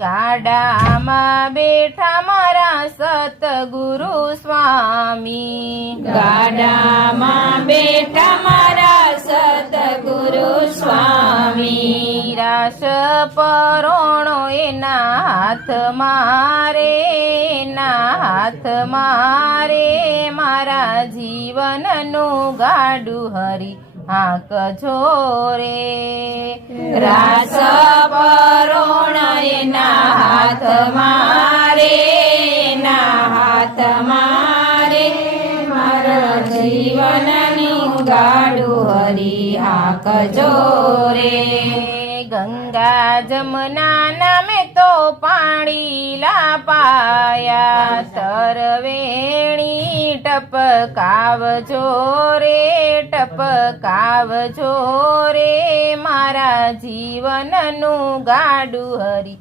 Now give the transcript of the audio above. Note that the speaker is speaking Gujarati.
ગાડામાં બેઠા મારા સતગુરુ સ્વામી. ગાડામાં બેઠા મારા સતગુરુ સ્વામી. નિરાશ પરોણો એના હાથ મારે એના હાથ મારે. મારા જીવનનું ગાડું હરી હાંક જોરે. રાસ હાથ મારે, ના હાથ મારે. મારા જીવનનું ગાડું હરી હાક જોરે. ગંગા જમના નામે તો પાણી લાપાયા. કાવ ટપકાવજો રે ટપકાવજો રે મારા જીવનનું ગાડું હરી